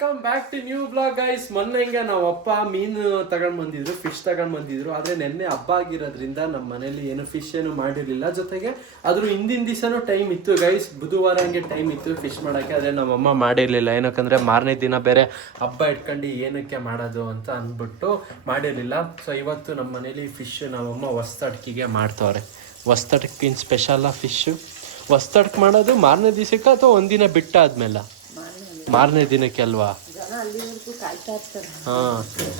Welcome back to new blog guys. ಮೊನ್ನೆ ಹಿಂಗೆ ನಾವು ಅಪ್ಪ ಮೀನು ತಗೊಂಡ್ ಬಂದಿದ್ರು, ಫಿಶ್ ತಗೊಂಡ್ ಬಂದಿದ್ರು. ಆದ್ರೆ ನೆನ್ನೆ ಹಬ್ಬ ಆಗಿರೋದ್ರಿಂದ ನಮ್ಮ ಮನೇಲಿ ಏನು ಫಿಶ್ ಏನು ಮಾಡಿರ್ಲಿಲ್ಲ. ಜೊತೆಗೆ ಅದ್ರ ಹಿಂದಿನ ದಿವಸನೂ ಟೈಮ್ ಇತ್ತು ಗೈಸ್, ಬುಧವಾರ ಹಂಗೆ ಟೈಮ್ ಇತ್ತು ಫಿಶ್ ಮಾಡಕ್ಕೆ. ಅದೇ ನಮ್ಮಮ್ಮ ಮಾಡಿರ್ಲಿಲ್ಲ, ಏನಕ್ಕಂದ್ರೆ ಮಾರನೇ ದಿನ ಬೇರೆ ಹಬ್ಬ ಇಟ್ಕೊಂಡು ಏನಕ್ಕೆ ಮಾಡೋದು ಅಂತ ಅಂದ್ಬಿಟ್ಟು ಮಾಡಿರ್ಲಿಲ್ಲ. ಸೊ ಇವತ್ತು ನಮ್ಮ ಮನೇಲಿ ಫಿಶ್ ನಮ್ಮಮ್ಮ ಹೊಸ್ತಡ್ಕಿಗೆ ಮಾಡ್ತವ್ರೆ. ಹೊಸ್ತಡ್ಕಿನ ಸ್ಪೆಷಲ್ಲ ಫಿಶ್. ಹೊಸ್ತಡ್ಕ್ ಮಾಡೋದು ಮಾರನೇ ದಿವಸಕ್ಕೆ ಅಥವಾ ಒಂದಿನ ಬಿಟ್ಟಾದ್ಮೇಲೆ? ಮಾರನೇ ದಿನಕ್ಕೆ ಅಲ್ವಾ? ಹಾ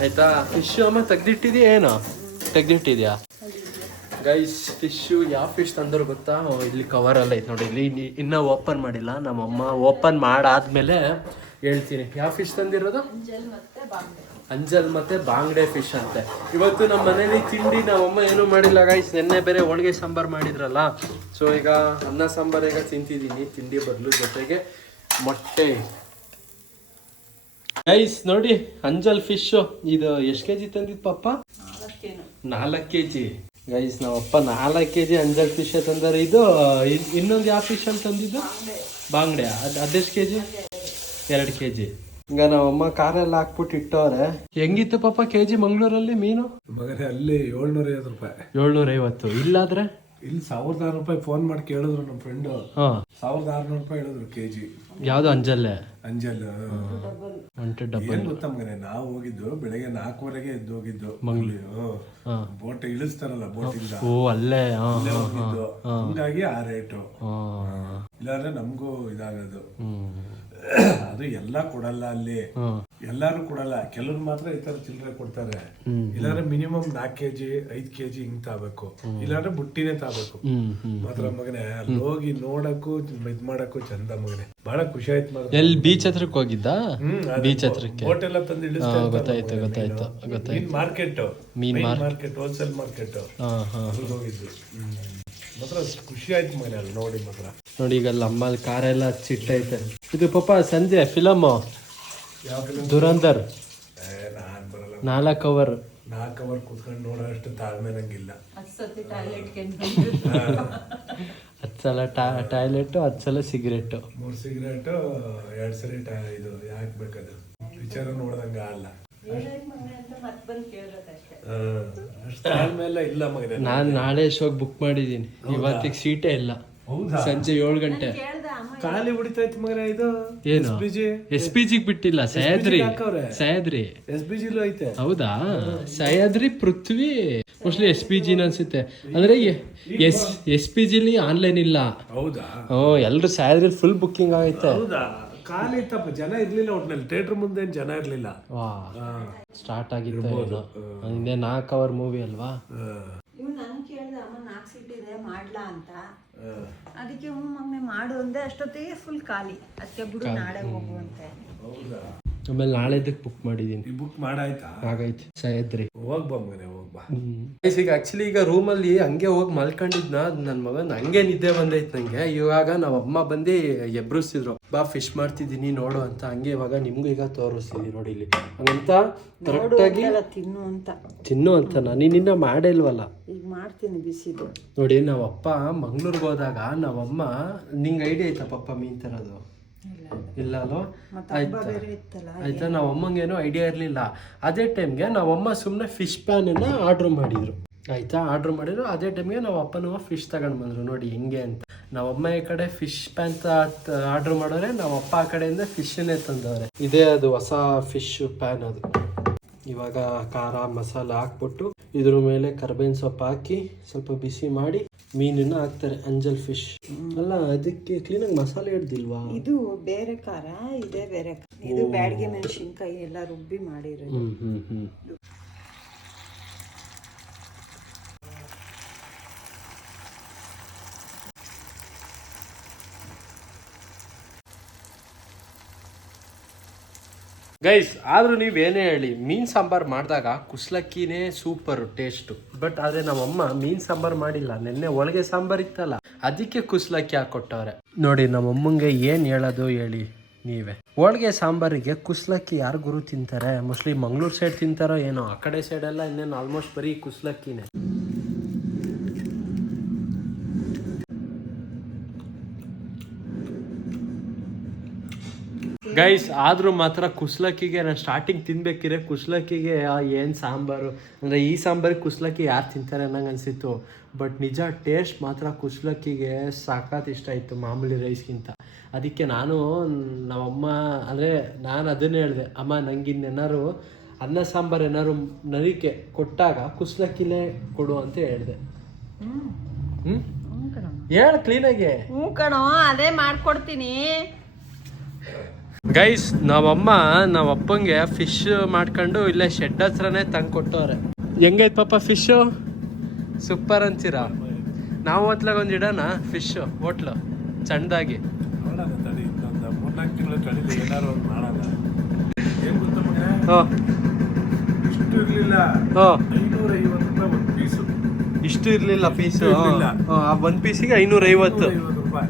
ಆಯ್ತಾ. ಫಿಶ್ ಅಮ್ಮ ತೆಗ್ದಿಟ್ಟಿದ್ಯಾ? ಏನು ತೆಗ್ದಿಟ್ಟಿದ್ಯಾ ಗೈಸ್? ಫಿಶು ಯಾವ ಫಿಶ್ ತಂದ್ರು ಗೊತ್ತಾ? ಇಲ್ಲಿ ಕವರಲ್ಲಿ ಐತೆ ನೋಡಿ, ಇಲ್ಲಿ ಇನ್ನೂ ಓಪನ್ ಮಾಡಿಲ್ಲ. ನಮ್ಮಮ್ಮ ಓಪನ್ ಮಾಡಾದ್ಮೇಲೆ ಹೇಳ್ತೀನಿ. ಯಾವ ಫಿಶ್ ತಂದಿರೋದು? ಅಂಜಲ್ ಮತ್ತೆ ಬಾಂಗ್ಡೆ ಫಿಶ್ ಅಂತೆ. ಇವತ್ತು ನಮ್ಮ ಮನೇಲಿ ತಿಂಡಿ ನಮ್ಮಮ್ಮ ಏನೂ ಮಾಡಿಲ್ಲ ಗೈಸ್. ನೆನ್ನೆ ಬೇರೆ ಹೋಳಿಗೆ ಸಾಂಬಾರು ಮಾಡಿದ್ರಲ್ಲ, ಸೊ ಈಗ ಅನ್ನ ಸಾಂಬಾರು ಈಗ ತಿಂತಿದ್ದೀನಿ ತಿಂಡಿ ಬದಲು. ಜೊತೆಗೆ ಮೊಟ್ಟೆ ಗೈಸ್. ನೋಡಿ ಅಂಜಲ್ ಫಿಶ್ ಇದು ಎಷ್ಟು ಕೆಜಿ ತಂದಿದ್ ಪಪ್ಪ? 4 kg ಗೈಸ್. ನಾವಪ್ಪ 4 kg ಅಂಜಲ್ ಫಿಶ್ ತಂದಾರೆ. ಇದು ಇನ್ನೊಂದು ಯಾವ ಫಿಶ್ ಅಂತ ತಂದಿದ್ದು? ಬಾಂಗ್ಡೆ. ಅದೆಷ್ಟು ಕೆಜಿ? 2 kg. ಈಗ ನಾವಮ್ಮ ಕಾರೆಲ್ಲ ಹಾಕ್ಬಿಟ್ಟು ಇಟ್ಟವ್ರೆ. ಹೆಂಗಿತ್ತು ಪಾಪ ಕೆಜಿ ಮಂಗ್ಳೂರಲ್ಲಿ ಮೀನು? ಮಗನೇ ಅಲ್ಲಿ 750 ರೂಪಾಯಿ. 750. ಇಲ್ಲಾದ್ರೆ ಇಲ್ಲಿ 1600 ರೂಪಾಯಿ ಫೋನ್ ಮಾಡಿ ಕೇಳಿದ್ರು ನಮ್ಮ ಫ್ರೆಂಡು. 1600 ರೂಪಾಯಿ ಹೇಳಿದ್ರು ಕೆಜಿ. ಯಾವ್ದು? ಅಂಜಲ್ಲೇ? ಅಂಜಲ್ ಡಬಲ್. ಗೊತ್ತಾ ಮಗನೇ, ನಾವು ಹೋಗಿದ್ದು ಬೆಳಗ್ಗೆ 4:15 ಎದ್ದು ಹೋಗಿದ್ದು ಮಂಗ್ಳೂರು. ಬೋಟ್ ಇಳಿಸ್ತಾರಲ್ಲ ಬೋಟಿಂದ, ಓ ಅಲ್ಲೇ ಹೋಗಿದ್ದು. ಹಂಗಾಗಿ ಆ ರೇಟು. ಇಲ್ಲಾಂದ್ರೆ ನಮಗೂ ಇದಾಗೋದು. ಅದು ಎಲ್ಲ ಕೊಡಲ್ಲ ಅಲ್ಲಿ, ಎಲ್ಲಾರು ಕೊಡಲ್ಲ. ಕೆಲವ್ರು ಮಾತ್ರ ಈ ತರ ಚಿಲ್ಲರೆ ಕೊಡ್ತಾರೆ. ಇಲ್ಲಾಂದ್ರೆ ಮಿನಿಮಮ್ 4 kg 5 kg ಹಿಂಗ್ ತಾಬೇಕು, ಇಲ್ಲಾಂದ್ರೆ ಬುಟ್ಟಿನೇ ತಾಬೇಕು ಮಾತ್ರ ಮಗನೇ. ಅಲ್ಲಿ ಹೋಗಿ ನೋಡಕ್ಕೂ ಇದ್ ಮಾಡಕ್ಕೂ ಚಂದ ಮಗನೇ. ಬಹಳ ಖುಷಿ ಆಯ್ತು. ಎಲ್ಲಿ ಬೀಚ್ ಹತ್ರಕ್ಕೆ ಹೋಗಿದ್ದ? ಬೀಚ್ ಹತ್ರಕ್ಕೆ ಬೋಟ್ ಎಲ್ಲ ತಂದು ಇಳಿಸ್ತಾರೆ. ಗೊತ್ತಾಯ್ತು. ಮೀನ್ ಮಾರ್ಕೆಟ್, ಹೋಲ್ಸೇಲ್ ಮಾರ್ಕೆಟ್ ಹೋಗಿದ್ದು. ಮಾತ್ರ ಖುಷಿ ಆಯ್ತು ಮಗನೇ ಅಲ್ಲಿ ನೋಡಿ. ಮಾತ್ರ ನೋಡಿ ಈಗ ಅಮ್ಮಲ್ಲಿ ಕಾರೆಲ್ಲ ಹಚ್ಚಿಟ್ಟೈತೆ. ಇದು ಪಾಪ ಸಂಜೆ ಫಿಲಮ್ ದುರಂಧರ್ 4 hour ಕೂತ್ಕೊಂಡು ನೋಡೋ ಅಷ್ಟು ತಾಳ್ಮೆ ನಂಗಿಲ್ಲ. 10 ಸಲ ಟಾಯ್ಲೆಟ್, 10 ಸಲ ಸಿಗರೇಟ್, 3 ಸಿಗರೇಟ್, 2 ಸರಿ ಇದು ಯಾಕೆ ಬೇಕದು ವಿಚಾರ ನೋಡ್ದಂಗ ಅಲ್ಲ. ಅಷ್ಟು ತಾಳ್ಮೆ ಎಲ್ಲ ಇಲ್ಲ ಮಗನೇ. ನಾನು ನಾಳೆ ಶೋಗ್ ಬುಕ್ ಮಾಡಿದ್ದೀನಿ, ಇವತ್ತಿಗೆ ಸೀಟೇ ಇಲ್ಲ. ಸಂಜೆ 7 ಗಂಟೆ ಖಾಲಿ ಬಿಡ್ತೈತಿ ಮಗನೇ. ಇದು ಏನು SPG ಬಿಟ್ಟಿಲ್ಲ, ಸಹ್ಯಾದ್ರಿ. SPG ಐತೆ. ಹೌದಾ? ಸಹ್ಯಾದ್ರಿ, ಪೃಥ್ವಿ, ಮೋಸ್ಟ್ಲಿ SPG ಅನ್ಸುತ್ತೆ. ಅಂದ್ರೆ SPG ಆನ್ಲೈನ್ ಇಲ್ಲ. ಹೌದಾ? ಎಲ್ರು ಸಹ್ಯಾದ್ರಿ ಫುಲ್ ಬುಕ್ಕಿಂಗ್ ಆಗೈತೆ. ಹೌದಾ? ಖಾಲಿ ಇತ್ತಪ್ಪ, ಜನ ಇರ್ಲಿಲ್ಲ ಒಟ್ನಲ್ಲಿ. ಥಿಯೇಟರ್ ಮುಂದೆ ಜನ ಇರ್ಲಿಲ್ಲ. ಸ್ಟಾರ್ಟ್ ಆಗಿತ್ತು ಹಿಂದೆ 4 hour ಮೂವಿ ಅಲ್ವಾ? ನನ್ ಕೇಳ್ದೆ, ಅಮ್ಮ 4 ಸೀಟ್ ಇದೆ ಮಾಡ್ಲಾ ಅಂತ. ಅದಕ್ಕೆ ಮಮ್ಮಿ ಮಾಡು ಅಂದೆ. ಅಷ್ಟೊತ್ತಿಗೆ ಫುಲ್ ಖಾಲಿ. ಅದಕ್ಕೆ ಬಿಡು ನಾಳೆ ಹೋಗುವಂತೆ. ಆಮೇಲೆ ನಾಳೆದಕ್ಕೆ ಬುಕ್ ಮಾಡಿದೀನಿ. ಬುಕ್ ಮಾಡಾಯ್ತಾ? ಆಗೈತೆ ಸಹ್ಯಾದ್ರಿ. ಹೋಗ್ಬಾ ಮಗನೇ, ಹೋಗ್ಬಾ. ಈಗ ಆಕ್ಚುಲಿ ಈಗ ರೂಮಲ್ಲಿ ಹಂಗೆ ಹೋಗಿ ಮಲ್ಕೊಂಡಿದ್ನ, ನನ್ನ ಮಗನ್ ಹಂಗೆ ನಿದ್ದೆ ಬಂದೈತೆ ನಂಗೆ. ಇವಾಗ ನಾವ್ ಅಮ್ಮ ಬಂದು ಎಬ್ರಿಸ್ತಿದ್ರು, ಬಾ ಫಿಶ್ ಮಾಡ್ತಿದ್ದೀನಿ ನೋಡು ಅಂತ. ಹಂಗೆ ಇವಾಗ ನಿಮ್ಗೂ ಈಗ ತೋರಿಸ್ತಿದ್ದೀನಿ ನೋಡಿ ಇಲ್ಲಿ ಹಂಗಂತ ಕರೆಕ್ಟಾಗಿ ತಿನ್ನು ಅಂತ. ನೀನಿನ್ನ ಮಾಡೇ ಇಲ್ವಲ್ಲ? ಈಗ ಮಾಡ್ತೀನಿ ಬಿಸಿದು. ನೋಡಿ ನಾವಪ್ಪ ಮಂಗ್ಳೂರ್ಗೆ ಹೋದಾಗ ನಾವಮ್ಮ, ನಿಂಗೆ ಐಡಿಯಾ ಐತಾ ಪಪ್ಪ ಮೀನ್ ತರೋದು? ಇಲ್ಲ ಅಲ್ವ? ಆಯ್ತಾ. ನಾವ್ ಅಮ್ಮಂಗೇನು ಐಡಿಯಾ ಇರಲಿಲ್ಲ. ಅದೇ ಟೈಮ್ಗೆ ನಾವಮ್ಮ ಸುಮ್ಮನೆ ಫಿಶ್ ಪ್ಯಾನನ್ನ ಆರ್ಡ್ರ್ ಮಾಡಿದ್ರು. ಆಯ್ತಾ, ಆರ್ಡ್ರ್ ಮಾಡಿದ್ರು. ಅದೇ ಟೈಮ್ಗೆ ನಾವು ಅಪ್ಪನೂ ಫಿಶ್ ತಗೊಂಡು ಬಂದ್ರು. ನೋಡಿ ಹಿಂಗೆ ಅಂತ. ನಾವಮ್ಮ ಈ ಕಡೆ ಫಿಶ್ ಪ್ಯಾನ್ ಆರ್ಡ್ರ್ ಮಾಡೋರೆ, ನಾವಪ್ಪ ಆ ಕಡೆಯಿಂದ ಫಿಶ್ನೇ ತಂದವ್ರೆ. ಇದೇ ಅದು ಹೊಸ ಫಿಶ್ ಪ್ಯಾನ್. ಅದು ಇವಾಗ ಖಾರ ಮಸಾಲ ಹಾಕ್ಬಿಟ್ಟು ಇದ್ರ ಮೇಲೆ ಕರ್ಬೇವಿನ ಸೊಪ್ಪು ಹಾಕಿ ಸ್ವಲ್ಪ ಬಿಸಿ ಮಾಡಿ ಮೀನನ್ನ ಹಾಕ್ತಾರೆ. ಅಂಜಲ್ ಫಿಶ್ ಅಲ್ಲ, ಅದಕ್ಕೆ ಕ್ಲೀನಾಗಿ ಮಸಾಲೆ ಹಿಡ್ದಿಲ್ವಾ? ಇದು ಬೇರೆ ಖಾರ, ಇದೇ ಬೇರೆ. ಇದು ಬ್ಯಾಡ್ಗೆ ಮೆಣಸಿನ್ಕಾಯಿ ಎಲ್ಲ ರುಬ್ಬಿ ಮಾಡಿರೋದು. ಗೈಸ್, ಆದ್ರೂ ನೀವೇನೇ ಹೇಳಿ, ಮೀನ್ ಸಾಂಬಾರ್ ಮಾಡಿದಾಗ ಕುಸ್ಲಕ್ಕಿನೇ ಸೂಪರ್ ಟೇಸ್ಟ್. ಬಟ್ ಆದ್ರೆ ನಮ್ಮಮ್ಮ ಮೀನ್ ಸಾಂಬಾರ್ ಮಾಡಿಲ್ಲ. ನೆನ್ನೆ ಹೋಳಿಗೆ ಸಾಂಬಾರ್ ಇತ್ತಲ್ಲ, ಅದಕ್ಕೆ ಕುಸ್ಲಕ್ಕಿ ಹಾಕೊಟ್ಟವ್ರೆ. ನೋಡಿ ನಮ್ಮಮ್ಮಂಗೆ ಏನ್ ಹೇಳೋದು ಹೇಳಿ ನೀವೇ. ಹೋಳಿಗೆ ಸಾಂಬಾರಿಗೆ ಕುಸ್ಲಕ್ಕಿ ಯಾರು ಗುರು ತಿಂತಾರೆ? ಮೋಸ್ಟ್ಲಿ ಮಂಗ್ಳೂರ್ ಸೈಡ್ ತಿಂತಾರೋ ಏನೋ. ಆ ಕಡೆ ಸೈಡ್ ಎಲ್ಲ ಇನ್ನೇನು ಆಲ್ಮೋಸ್ಟ್ ಬರೀ ಕುಸ್ಲಕ್ಕಿನೇ. ಗೈಸ್ ಆದ್ರೂ ಮಾತ್ರ ಕುಸ್ಲಕ್ಕಿಗೆ ನಾನು ಸ್ಟಾರ್ಟಿಂಗ್ ತಿನ್ಬೇಕಿದ್ರೆ ಕುಸ್ಲಕ್ಕಿಗೆ ಏನು ಸಾಂಬಾರು ಅಂದರೆ ಈ ಸಾಂಬಾರಿಗೆ ಕುಸ್ಲಕ್ಕಿ ಯಾರು ತಿಂತಾರೆ ಅನ್ನಂಗೆ ಅನಿಸಿತ್ತು. ಬಟ್ ನಿಜ ಟೇಸ್ಟ್ ಮಾತ್ರ ಕುಸ್ಲಕ್ಕಿಗೆ ಸಾಕಾತ್ ಇಷ್ಟ ಆಯಿತು ಮಾಮೂಲಿ ರೈಸ್ಗಿಂತ. ಅದಕ್ಕೆ ನಮ್ಮಮ್ಮ ಅಂದರೆ ನಾನು ಅದನ್ನೇ ಹೇಳಿದೆ, ಅಮ್ಮ ನಂಗಿನ್ನೇನಾರು ಅನ್ನ ಸಾಂಬಾರು ಏನಾದ್ರು ನರಿಕೆ ಕೊಟ್ಟಾಗ ಕುಸ್ಲಕ್ಕಿಲೇ ಕೊಡು ಅಂತ ಹೇಳಿದೆ. ಹೇಳ ಕ್ಲೀನಾಗೆ. ಹ್ಞೂ ಕಣೋ, ಅದೇ ಮಾಡ್ಕೊಡ್ತೀನಿ. ಗೈಸ್ ನಮ್ಮಪ್ಪಂಗೆ ಫಿಶ್ ಮಾಡ್ಕೊಂಡು ಇಲ್ಲೇ ಶೆಡ್ ಹತ್ರನೇ ತಂದು ಕೊಟ್ಟವ್ರೆ. ಹೆಂಗೈತೆ ಪಾಪ ಫಿಶ್ಶು? ಸೂಪರ್ ಅಂತೀರಾ? ನಾವು ಹೊತ್ಲಾಗ ಒಂದು ಇಡೋಣ ಫಿಶ್ ಹೋಟ್ಲು ಸಣ್ಣದಾಗಿ. ನೋಡೋಣ ತಡಿ, ಇನ್ನೊಂದು 3-4 ತಿಂಗಳು ಕಳೀಲಿ, ಏನಾರು ಒಂದು ಮಾಡೋಣ. ಏನು ಗೊತ್ತ ಮಗನೇ, ಹಾಂ ಇಷ್ಟು ಇರಲಿಲ್ಲ, ಹಾಂ 550 ರೂಪಾಯಿ ಒಂದು ಪೀಸು. ಇಷ್ಟು ಇರಲಿಲ್ಲ ಪೀಸು? ಇರ್ಲಿಲ್ಲ. ಒಂದು ಪೀಸಿಗೆ 550 ರೂಪಾಯಿ.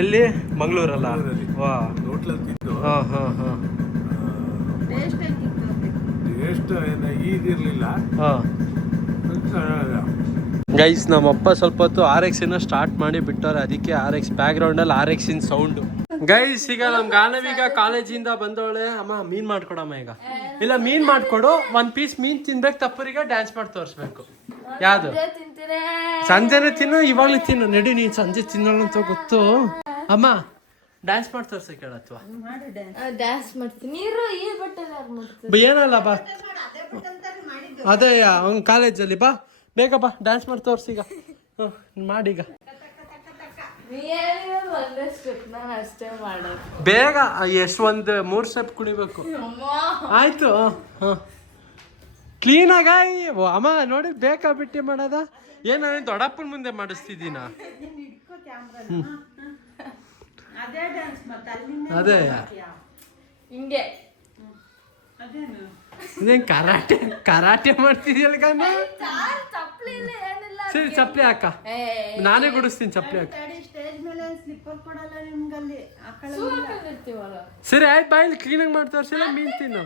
ಎಲ್ಲಿ? ಮಂಗಳೂರಲ್ಲ? ವಾ, ಹೋಟ್ಲಲ್ಲಿ ತಿಂದು ಹಾಂ ಹಾಂ ಹಾಂ ಟೇಸ್ಟ್ ಇದಿರಲಿಲ್ಲ. ಹಾಂ ಗೈಸ್ ನಮ್ಮಪ್ಪ ಸ್ವಲ್ಪ ಹೊತ್ತು RX ಸ್ಟಾರ್ಟ್ ಮಾಡಿ ಬಿಟ್ಟವ್ರೆ. ಅದಕ್ಕೆ RX ಬ್ಯಾಕ್ಗ್ರೌಂಡಲ್ಲಿ RX ಸೌಂಡು. ಗೈಸ್ ಈಗ ನಮ್ಮ ಗಾನವೀಗ ಕಾಲೇಜಿಂದ ಬಂದವಳೆ. ಅಮ್ಮ ಮೀನ್ ಮಾಡ್ಕೊಡಮ್ಮ ಈಗ. ಇಲ್ಲ ಮೀನ್ ಮಾಡ್ಕೊಡು, 1 ಪೀಸ್ ಮೀನ್ ತಿನ್ಬೇಕು, ತಪ್ಪರಿಗೆ ಡ್ಯಾನ್ಸ್ ಮಾಡಿ ತೋರಿಸ್ಬೇಕು. ಯಾವುದು? ಸಂಜೆನೆ ತಿನ್ನು, ಇವಾಗ್ಲೂ ತಿನ್ನು. ನಡಿ, ನೀನ್ ಸಂಜೆ ತಿನ್ನೋಣ ಅಂತ ಗೊತ್ತು. ಅಮ್ಮ ಡ್ಯಾನ್ಸ್ ಮಾಡಿ ತೋರ್ಸಕ್ ಹೇಳತ್ವಾ? ಡ್ಯಾನ್ಸ್ ಮಾಡ್ತೀನಿ. ಏನಲ್ಲ ಬಾ, ಅದೇ ಅವ್ನ ಕಾಲೇಜಲ್ಲಿ ಬಾ, ಬೇಗ ಬಾ, ಡ್ಯಾನ್ಸ್ ಮಾಡಿ ತೋರ್ಸೀಗ. ಮಾಡೀಗ ಅಷ್ಟೇ ಮಾಡೋದು. ಬೇಗ ಎಷ್ಟು ಒಂದು 3 ಸ್ಟೆಪ್ ಕುಣಿಬೇಕು. ಆಯ್ತು. ಹಾಂ ಕ್ಲೀನಾಗ. ಅಮ್ಮ ನೋಡಿ ಬೇಕಾ ಬಿಟ್ಟಿ ಮಾಡೋದ? ಏನು ದೊಡ್ಡಪ್ಪನ ಮುಂದೆ ಮಾಡಿಸ್ತಿದ್ದೀನ? ಅದೇ ಹಿಂಗೆ ಇದೇನು ಕರಾಟೆ ಮಾಡ್ತಿದ್ಯಲ್ಲ ಗಾನ? ಸರಿ ಚಪ್ಪಲಿ ಹಾಕ, ನಾನೇ ಗುಡಿಸ್ತೀನಿ ಚಪ್ಪಲಿ ಹಾಕ. ಸರಿ ಆಯ್ತು, ಬಾಯಲ್ಲಿ ಕ್ಲೀನಾಗಿ ಮಾಡಿ ತೋರಿಸಿಲ್ಲ. ಮೀನ್ ತಿನ್ನು,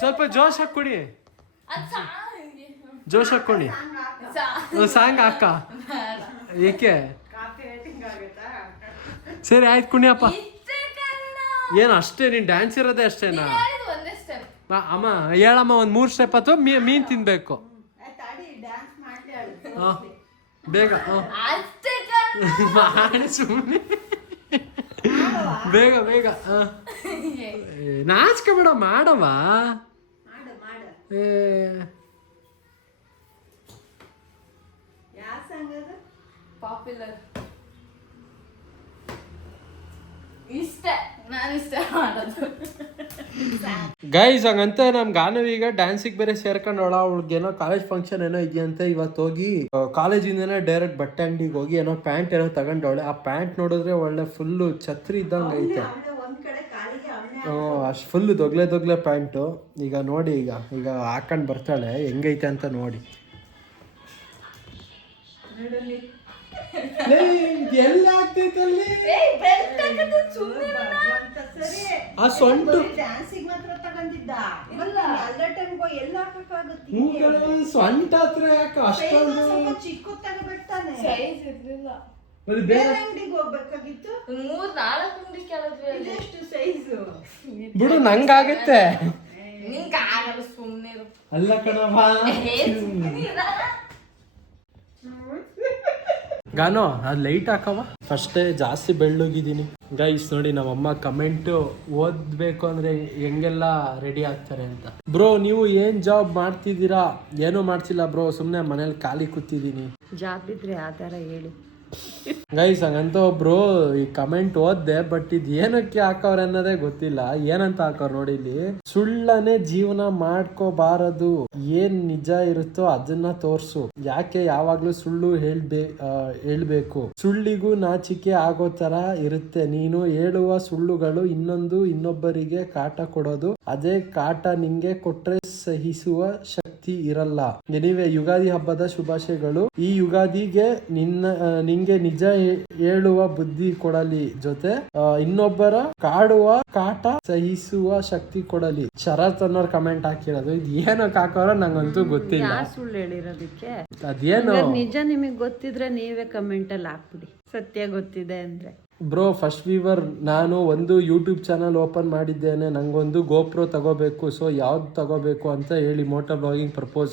ಸ್ವಲ್ಪ ಜೋಶ್ ಹಾಕಿ ಕುಡಿ, ಜೋಶ್ ಹಾಕ್ಕೊಡಿ. ಸಾಂಗ್ ಹಾಕ. ಏಕೆ? ಸರಿ ಆಯ್ತು ಕುಣಿಯಪ್ಪ. ಏನು ಅಷ್ಟೇ? ನೀನು ಡ್ಯಾನ್ಸ್ ಇರೋದೇ ಅಷ್ಟೇನಾ? ಅಮ್ಮ ಹೇಳಮ್ಮ, ಒಂದು 3 ಸ್ಟೆಪ್ ಅಥವಾ ಮೀನ್ ತಿನ್ಬೇಕು. ಹಾಂ ಬೇಗ ಮಾಡಿ ಸುಮ್ಮನೆ, ಬೇಗ ಬೇಗ. ನಾಚಿಕೆ ಬಿಡ, ಮಾಡವ. ಪಾಪ್ಯುಲರ್ ಇಷ್ಟ, ನಾನು ಇಷ್ಟ ಮಾಡೋದು. ಗೈಸ್ ಹಂಗಂತ ನಮ್ ಗಾನವೀಗ ಡ್ಯಾನ್ಸಿಗೆ ಬೇರೆ ಸೇರ್ಕೊಂಡವಳ. ಅವಳಿಗೇನೋ ಕಾಲೇಜ್ ಫಂಕ್ಷನ್ ಏನೋ ಇದೆಯಂತೆ. ಇವತ್ತು ಹೋಗಿ ಕಾಲೇಜಿಂದನೇ ಡೈರೆಕ್ಟ್ ಬಟ್ಟೆ ಅಂಗಡಿಗೆ ಹೋಗಿ ಏನೋ ಪ್ಯಾಂಟ್ ಏನೋ ತಗೊಂಡವಳೆ. ಆ ಪ್ಯಾಂಟ್ ನೋಡಿದ್ರೆ ಒಳ್ಳೆ ಫುಲ್ಲು ಛತ್ರಿ ಇದ್ದಂಗೆ ಐತೆ. ಅಷ್ಟು ಫುಲ್ಲು ದೊಗ್ಲೆ ಪ್ಯಾಂಟು. ಈಗ ನೋಡಿ, ಈಗ ಹಾಕೊಂಡು ಬರ್ತಾಳೆ, ಹೆಂಗೈತೆ ಅಂತ ನೋಡಿ. ಎಲ್ಲ ಆಗ್ತೈತಲ್ಲಿ ಆ ಸೊಂಟು ಸೊಂಟ ಹತ್ರ ಯಾಕೆ ಅಷ್ಟೊಂದು ಬಿಡು, ನಂಗಾಗತ್ತೆ. ಅಲ್ಲ ಕಣವ ಗಾನೋ, ಅದು ಲೈಟ್ ಹಾಕವ. ಫಸ್ಟೇ ಜಾಸ್ತಿ ಬೆಳ್ಳಗಿದ್ದೀನಿ ಗೈಸ್. ನೋಡಿ ನಮ್ಮಮ್ಮ ಕಮೆಂಟ್ ಓದ್ಬೇಕು ಅಂದ್ರೆ ಹೆಂಗೆಲ್ಲ ರೆಡಿ ಆಗ್ತಾರೆ ಅಂತ. ಬ್ರೋ ನೀವು ಏನ್ ಜಾಬ್ ಮಾಡ್ತಿದ್ದೀರಾ? ಏನೂ ಮಾಡ್ತಿಲ್ಲ ಬ್ರೋ, ಸುಮ್ಮನೆ ಮನೇಲಿ ಖಾಲಿ ಕೂತಿದ್ದೀನಿ. ಜಾಬ್ ಇದ್ರೆ ಆ ಥರ ಹೇಳಿ ಗೈಸ್. ಹಂಗಂತ ಒಬ್ರು ಈ ಕಮೆಂಟ್ ಓದ್ದೆ, ಬಟ್ ಇದು ಏನಕ್ಕೆ ಹಾಕವ್ರೆ ಅನ್ನೋದೇ ಗೊತ್ತಿಲ್ಲ. ಏನಂತ ಹಾಕವ್ರು ನೋಡಿ ಇಲ್ಲಿ: ಸುಳ್ಳನೆ ಜೀವನ ಮಾಡ್ಕೋಬಾರದು, ಏನ್ ನಿಜ ಇರುತ್ತೋ ಅದನ್ನ ತೋರ್ಸು, ಯಾಕೆ ಯಾವಾಗ್ಲೂ ಸುಳ್ಳು ಹೇಳ್ಬೇಕು, ಸುಳ್ಳಿಗೂ ನಾಚಿಕೆ ಆಗೋ ತರ ಇರುತ್ತೆ, ನೀನು ಹೇಳುವ ಸುಳ್ಳುಗಳು ಇನ್ನೊಬ್ಬರಿಗೆ ಕಾಟ ಕೊಡೋದು, ಅದೇ ಕಾಟ ನಿಂಗೆ ಕೊಟ್ರೆ ಸಹಿಸುವ ಶಕ್ತಿ ಇರಲ್ಲ. ಎನಿವೆ ಯುಗಾದಿ ಹಬ್ಬದ ಶುಭಾಶಯಗಳು. ಈ ಯುಗಾದಿಗೆ ನಿಂಗೆ ನಿಜ ಹೇಳುವ ಬುದ್ಧಿ ಕೊಡಲಿ, ಜೊತೆ ಇನ್ನೊಬ್ಬರ ಕಾಡುವ ಕಾಟ ಸಹಿಸುವ ಶಕ್ತಿ ಕೊಡಲಿ. ಶರತ್ ಅನ್ನೋರ್ ಕಮೆಂಟ್ ಹಾಕಿರೋದು. ಇದು ಏನಕ್ಕೆ ಹಾಕೋರ ನಂಗಂತೂ ಗೊತ್ತಿಲ್ಲ. ಸುಳ್ಳು ಹೇಳಿರೋದಕ್ಕೆ ಅದೇನು ನಿಜ ನಿಮಗೆ ಗೊತ್ತಿದ್ರೆ ನೀವೇ ಕಮೆಂಟ್ ಅಲ್ಲಿ ಹಾಕ್ಬಿಡಿ, ಸತ್ಯ ಗೊತ್ತಿದೆ ಅಂದ್ರೆ. ಬ್ರೋ ಫಸ್ಟ್ ವೀವರ್ ನಾನು ಒಂದು ಯೂಟ್ಯೂಬ್ ಚಾನಲ್ ಓಪನ್ ಮಾಡಿದ್ದೇನೆ, ನಂಗೊಂದು ಗೋಪ್ರೋ ತಗೋಬೇಕು, ಸೊ ಯಾವ್ದು ತಗೋಬೇಕು ಅಂತ ಹೇಳಿ ಮೋಟೋ ಬ್ಲಾಗಿಂಗ್ ಪರ್ಪೋಸ್.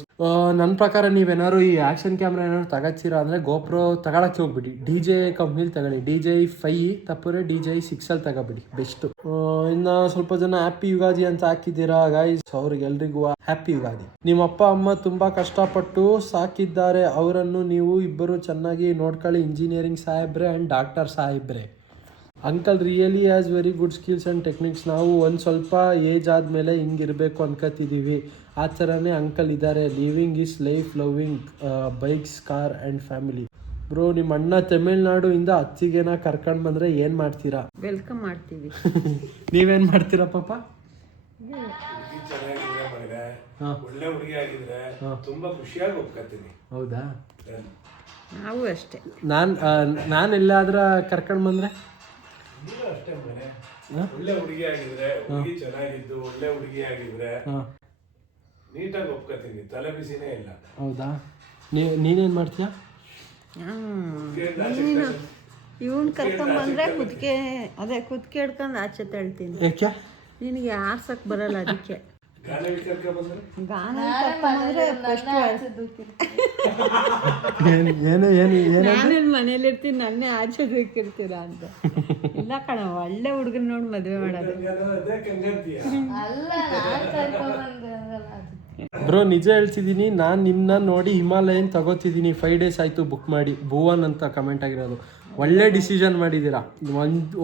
ನನ್ನ ಪ್ರಕಾರ ನೀವೇನಾದ್ರು ಈ ಆ್ಯಕ್ಷನ್ ಕ್ಯಾಮ್ರಾ ಏನಾದ್ರು ತಗೋತೀರಾ ಅಂದರೆ ಗೋಪ್ರೋ ತಗೊಳಕ್ಕೆ ಹೋಗ್ಬಿಡಿ, DJI ಕಂಪ್ನಿಲಿ ತಗೊಳ್ಳಿ. DJI 5 ತಪ್ಪರೆ DJI 6 ತಗೋಬಿಡಿ ಬೆಸ್ಟು. ಇನ್ನು ಸ್ವಲ್ಪ ಜನ ಹ್ಯಾಪಿ ಯುಗಾದಿ ಅಂತ ಹಾಕಿದ್ದೀರಾ ಗೈಸ್, ಅವ್ರಿಗೆಲ್ರಿಗೂ ಹ್ಯಾಪಿ ಯುಗಾದಿ. ನಿಮ್ಮ ಅಪ್ಪ ಅಮ್ಮ ತುಂಬ ಕಷ್ಟಪಟ್ಟು ಸಾಕಿದ್ದಾರೆ, ಅವರನ್ನು ನೀವು ಇಬ್ಬರು ಚೆನ್ನಾಗಿ ನೋಡ್ಕೊಳ್ಳಿ. ಇಂಜಿನಿಯರಿಂಗ್ ಸಾಹೇಬ್ರೆ ಆ್ಯಂಡ್ ಡಾಕ್ಟರ್ ಸಾಹೇಬ್ರೆ. Uncle really has very good skills and techniques. ನಾವು ಒಂದು ಸ್ವಲ್ಪ ಏಜ್ ಆದಮೇಲೆ ಹಿಂಗಿರಬೇಕು ಅನ್ಕೋತಿದ್ದೀವಿ, ಆ ಥರನೇ ಅಂಕಲ್ ಇದ್ದಾರೆ. Living is life, loving bikes, car and family. Bro ನಿಮ್ಮ ಅಣ್ಣ ತಮಿಳ್ನಾಡುಯಿಂದ ಅತ್ತಿಗೆನ ಕರ್ಕೊಂಡು ಬಂದರೆ ಏನು ಮಾಡ್ತೀರಾ? ವೆಲ್ಕಮ್ ಮಾಡ್ತೀವಿ. ನೀವೇನು ಮಾಡ್ತೀರಾ ಪಾಪ? ಚೆನ್ನಾಗಿದ್ರೆ ಮಗನೇ, ಒಳ್ಳೆ ಹುಡುಗಿ ಆಗಿದ್ರೆ ತುಂಬಾ ಖುಷಿಯಾಗಿ ಒಪ್ಕೊತೀನಿ. ಹೌದಾ? ನಾವು ಅಷ್ಟೇ. ನಾನು ಎಲ್ಲಾದ್ರೂ ಕರ್ಕೊಂಡು ಬಂದರೆ ನೀನು ಅಷ್ಟೇ ಮಗನೇ, ಒಳ್ಳೆ ಹುಡುಗಿ ಆಗಿದ್ರೆ, ಹುಡುಗಿ ಚೆನ್ನಾಗಿದ್ದು ಒಳ್ಳೆ ಹುಡುಗಿ ಆಗಿದ್ರೆ ನೀಟಾಗಿ ಒಪ್ಕೊತೀನಿ, ತಲೆ ಬಿಸಿನೇ ಇಲ್ಲ. ಹೌದಾ? ನೀನೇನು ಮಾಡ್ತೀಯಾ? ಇವನ್ ಕರ್ಕೊಂಬಂದ್ರೆ ಕುದ್ಕೆ ಹಿಡ್ಕೊಂಡು ಆಚೆ ತಳ್ತೀನಿ. ಯಾಕೆ? ನಿನಗೆ ಆರ್ಸಕ್ ಬರಲ್ಲ ಅದಕ್ಕೆ. ಗಾನ ನಾನೇನು ಮನೇಲಿ ಇರ್ತೀನಿ, ನನ್ನೇ ಆಚೆ ದೂಕಿರ್ತೀರಾ ಅಂತ. ಇಲ್ಲ ಕಣ, ಒಳ್ಳೆ ಹುಡುಗನ ನೋಡಿ ಮದುವೆ ಮಾಡೋದು. ಅಲ್ಲ ನಾನು ಕರ್ಕೊಂಡ್ಬಂದೆ ಹಂಗಲ್ಲ ಅದು. ಬ್ರೋ ನಿಜ ಹೇಳ್ತಿದ್ದೀನಿ, ನಾನು ನಿಮ್ಮನ್ನ ನೋಡಿ ಹಿಮಾಲಯನ್ ತಗೋತಿದ್ದೀನಿ. 5 days ಆಯಿತು ಬುಕ್ ಮಾಡಿ. ಭುವನ್ ಅಂತ ಕಮೆಂಟ್ ಆಗಿರೋದು. ಒಳ್ಳೆ ಡಿಸಿಷನ್ ಮಾಡಿದ್ದೀರಾ.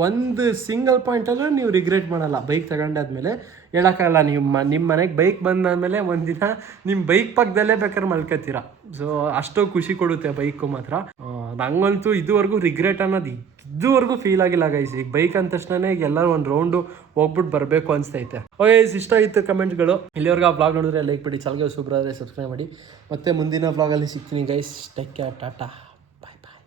ಒಂದು ಸಿಂಗಲ್ ಪಾಯಿಂಟಲ್ಲೂ ನೀವು ರಿಗ್ರೆಟ್ ಮಾಡಲ್ಲ. ಬೈಕ್ ತಗೊಂಡಾದ್ಮೇಲೆ ಹೇಳೋಕ್ಕಾಗಲ್ಲ, ನಿಮ್ಮ ಮನೆಗೆ ಬೈಕ್ ಬಂದಾದಮೇಲೆ ಒಂದಿನ ನಿಮ್ಮ ಬೈಕ್ ಪಕ್ಕದಲ್ಲೇ ಬೇಕಾದ್ರೆ ಮಲ್ಕೋತೀರಾ. ಸೊ ಅಷ್ಟು ಖುಷಿ ಕೊಡುತ್ತೆ ಬೈಕು ಮಾತ್ರ. ನಂಗಂತೂ ಇದುವರೆಗೂ ರಿಗ್ರೆಟ್ ಅನ್ನೋದು ಇದುವರೆಗೂ ಫೀಲ್ ಆಗಿಲ್ಲ ಗೈಸ್. ಈಗ ಬೈಕ್ ಅಂದ ತಕ್ಷಣ ಈಗ ಎಲ್ಲರೂ ಒಂದು ರೌಂಡು ಹೋಗ್ಬಿಟ್ಟು ಬರಬೇಕು ಅನಿಸ್ತೈತೆ. ಓಕೆ, ಇಷ್ಟ ಆಯಿತು ಕಮೆಂಟ್ಗಳು. ಇಲ್ಲಿವರೆಗೂ ಆ ವ್ಲಾಗ್ ನೋಡಿದ್ರೆ ಲೈಕ್ ಬಿಡಿ, ಚಾನಲ್ಗೆ ಸೂಪರ್ ಆದರೆ ಸಬ್ಸ್ಕ್ರೈಬ್ ಮಾಡಿ. ಮತ್ತೆ ಮುಂದಿನ ವ್ಲಾಗಲ್ಲಿ ಸಿಗ್ತೀನಿ ಗೈಸ್. ಟೇಕ್ ಕೇರ್, ಟಾಟಾ, ಬಾಯ್ ಬಾಯ್.